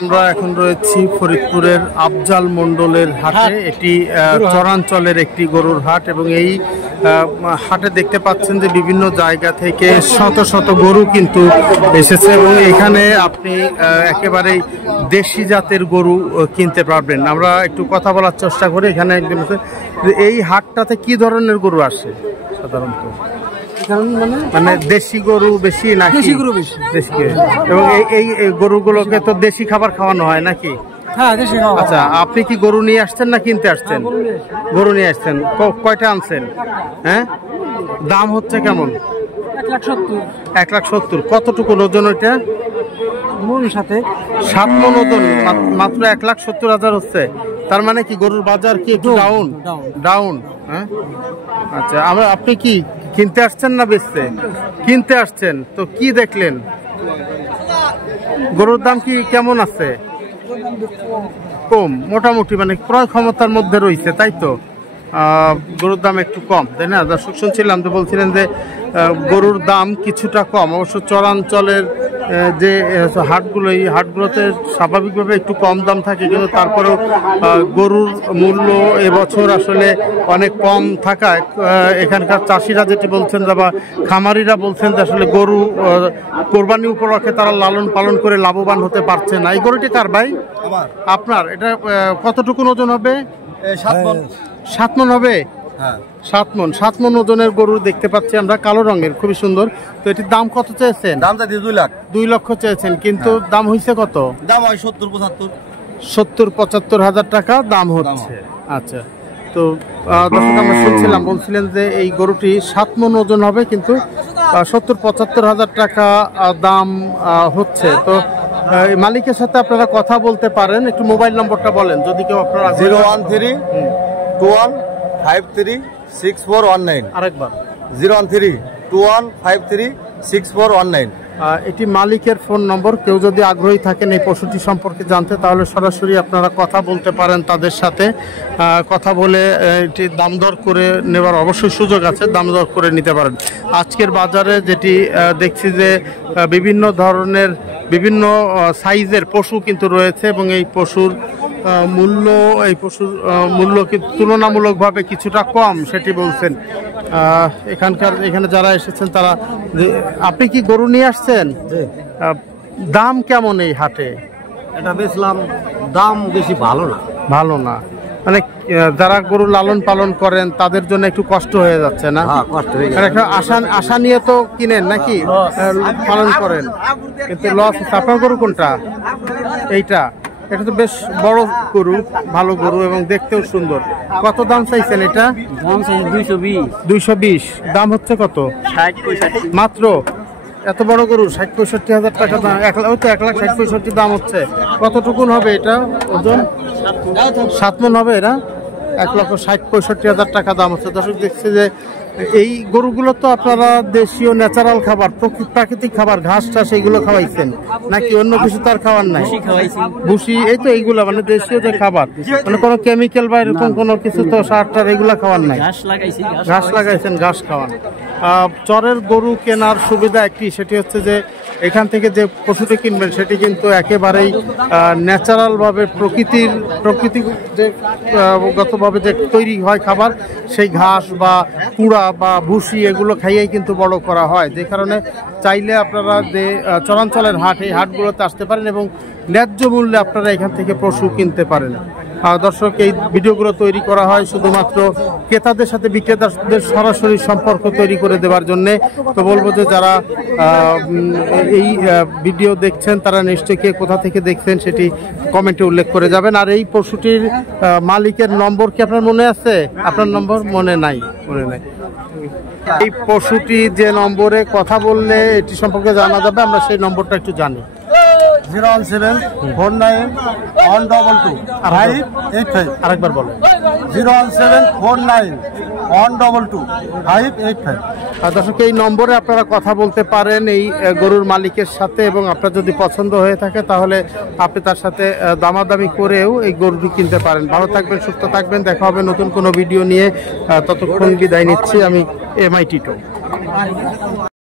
আমরা এখন রয়েছি ফরিদপুরের আফজাল মন্ডলের হাটে। এটি চরাঞ্চলের একটি গরুর হাট এবং এই হাটে দেখতে পাচ্ছেন যে বিভিন্ন জায়গা থেকে শত শত গরু কিন্তু এসেছে এবং এখানে আপনি একেবারেই দেশি জাতের গরু কিনতে পারবেন। আমরা একটু কথা বলার চেষ্টা করি এখানে একদম। এই হাটটাতে কি ধরনের গরু আসে সাধারণত? মানে দেশি গরু বেশি নাকি? দেশি গরু বেশি। দেশি। এবং এই গরুগুলোকে তো দেশি খাবার খাওয়ানো হয় নাকি? হ্যাঁ, দেশি খাবার। আচ্ছা, আপনি কি গরু নিয়ে আসছেন না কিনতে আসছেন? গরু নিয়ে আসছেন। কয়টা আনছেন? হ্যাঁ, দাম হচ্ছে কেমন? 1,70,000। কতটুকু ওজন ওইটা? 7 মণ ওজন, মাত্র 1,70,000 হচ্ছে। তার মানে কি গরুর বাজার কি একটু ডাউন? হ্যাঁ, আচ্ছা। আপনি কি কিনতে আসছেন না বেচতে? কিনতে আসছেন। তো কি দেখলেন? গরুর দাম কি কেমন আছে? কম, মোটামুটি, মানে ক্রয় ক্ষমতার মধ্যে রয়েছে, তাই তো? গরুর দাম একটু কম, তাই না? দর্শক শুনছিলাম তো, বলছিলেন যে গরুর দাম কিছুটা কম। অবশ্য চরাঞ্চলের যে হাটগুলো, এই হাটগুলোতে স্বাভাবিকভাবে একটু কম দাম থাকে, কিন্তু তারপরেও গরুর মূল্য এবছর আসলে অনেক কম থাকায় এখানকার চাষিরা যেটি বলছেন বা খামারিরা বলছেন যে আসলে গরু কোরবানি উপলক্ষে তারা লালন পালন করে লাভবান হতে পারছে না। এই গরুটি কার ভাই? আপনার। এটা কতটুকু ওজন হবে? 7 মণ হবে। 7 মণ ওজনের গরু দেখতে পাচ্ছি আমরা, কালো রঙের, খুবই সুন্দর। তো এটির দাম কত চেয়েছেন? দাম চাই 2 লাখ। 2 লক্ষ চেয়েছেন, কিন্তু দাম হয়েছে কত? দাম হয় 70-75 হাজার টাকা দাম হচ্ছে। আচ্ছা, তো দর্শক আমরা শুনছিলাম, বলছিলেন যে এই গরুটি 7 মণ ওজন হবে, কিন্তু 70-75 হাজার টাকা দাম হচ্ছে। তো মালিকের সাথে আপনারা কথা বলতে পারেন। একটু মোবাইল নম্বরটা বলেন যদি কেউ আপনারা। 013-2153-6419। আরেকবার 013-2153-6419। এটি মালিকের ফোন নম্বর। কেউ যদি আগ্রহী থাকেন এই পশুটি সম্পর্কে জানতে, তাহলে সরাসরি আপনারা কথা বলতে পারেন তাদের সাথে। কথা বলে এটি দাম দর করে নেবার অবশ্যই সুযোগ আছে, দাম দর করে নিতে পারেন। আজকের বাজারে যেটি দেখছি যে বিভিন্ন ধরনের বিভিন্ন সাইজের পশু কিন্তু রয়েছে এবং এই পশুর মূল্য কিন্তু তুলনামূলকভাবে কিছুটা কম, সেটি বলছেন এখানে যারা এসেছেন তারা। আপনি কি গরু নিয়ে আসছেন? দাম কেমন এই হাটে? এটা বেচলাম, দাম বেশি ভালো না। মানে যারা গরু লালন পালন করেন তাদের জন্য একটু কষ্ট হয়ে যাচ্ছে না? কষ্ট হয়ে যাচ্ছে। আশা নিয়ে তো কিনেন নাকি পালন করেন, কিন্তু লস। আপনার গরু কোনটা? এইটা। এটা তো বেশ বড় গরু, ভালো গরু এবং দেখতেও সুন্দর। কত দাম চাইছেন এটা? দাম চাইছি 220। দাম হচ্ছে কত? 60-65 মাত্র। এত বড় গরু 60-65 হাজার টাকা দাম। 1,60,65 দাম হচ্ছে। কতটুকুন হবে এটা ওজন? 7 মণ হবে। এরা 1,60,65 হাজার টাকা দাম হচ্ছে। দর্শক দেখছে যে এই গরুগুলো তো আপনারা দেশীয় ন্যাচারাল খাবার, প্রাকৃতিক খাবার, ঘাস টাস এইগুলো খাওয়াইছেন নাকি অন্য কিছু তার খাবার নাই? ভুসি, এই তো এইগুলো মানে দেশীয় যে খাবার, মানে কোনো কেমিক্যাল বা এরকম কোনো কিছু তো সার টার এগুলো খাওয়ার নাই? ঘাস লাগাইছেন, ঘাস খাওয়ান। চরের গরু কেনার সুবিধা একটি, সেটি হচ্ছে যে এখান থেকে যে পশুটি কিনবেন সেটি কিন্তু একেবারেই ন্যাচারালভাবে প্রকৃতি যে গতভাবে যে তৈরি হয় খাবার, সেই ঘাস বা কুড়া বা ভুসি এগুলো খাইয়েই কিন্তু বড় করা হয়। যে কারণে চাইলে আপনারা যে চরাঞ্চলের হাট, এই হাটগুলোতে আসতে পারেন এবং ন্যায্য মূল্যে আপনারা এখান থেকে পশু কিনতে পারেন। দর্শক, এই ভিডিওগুলো তৈরি করা হয় শুধুমাত্র ক্রেতাদের সাথে বিক্রেতাদের সরাসরি সম্পর্ক তৈরি করে দেওয়ার জন্যে। তো বলবো যে যারা এই ভিডিও দেখছেন তারা নিশ্চয়ই কে কোথা থেকে দেখছেন সেটি কমেন্টে উল্লেখ করে যাবেন। আর এই পশুটির মালিকের নম্বর কি আপনার মনে আছে? আপনার নম্বর মনে নাই? এই পশুটি যে নম্বরে কথা বললে এটি সম্পর্কে জানা যাবে, আমরা সেই নম্বরটা একটু জানি। 017-492-122-585। আরেকবার বলেন। 017-492-122-585। দর্শক, এই নম্বরে আপনারা কথা বলতে পারেন এই গরুর মালিকের সাথে এবং আপনার যদি পছন্দ হয়ে থাকে তাহলে আপনি তার সাথে দামাদামি করেও এই গরুটি কিনতে পারেন। ভালো থাকবেন, সুস্থ থাকবেন, দেখা হবে নতুন কোনো ভিডিও নিয়ে। ততক্ষণ বিদায় নিচ্ছি আমি, MI টিটো।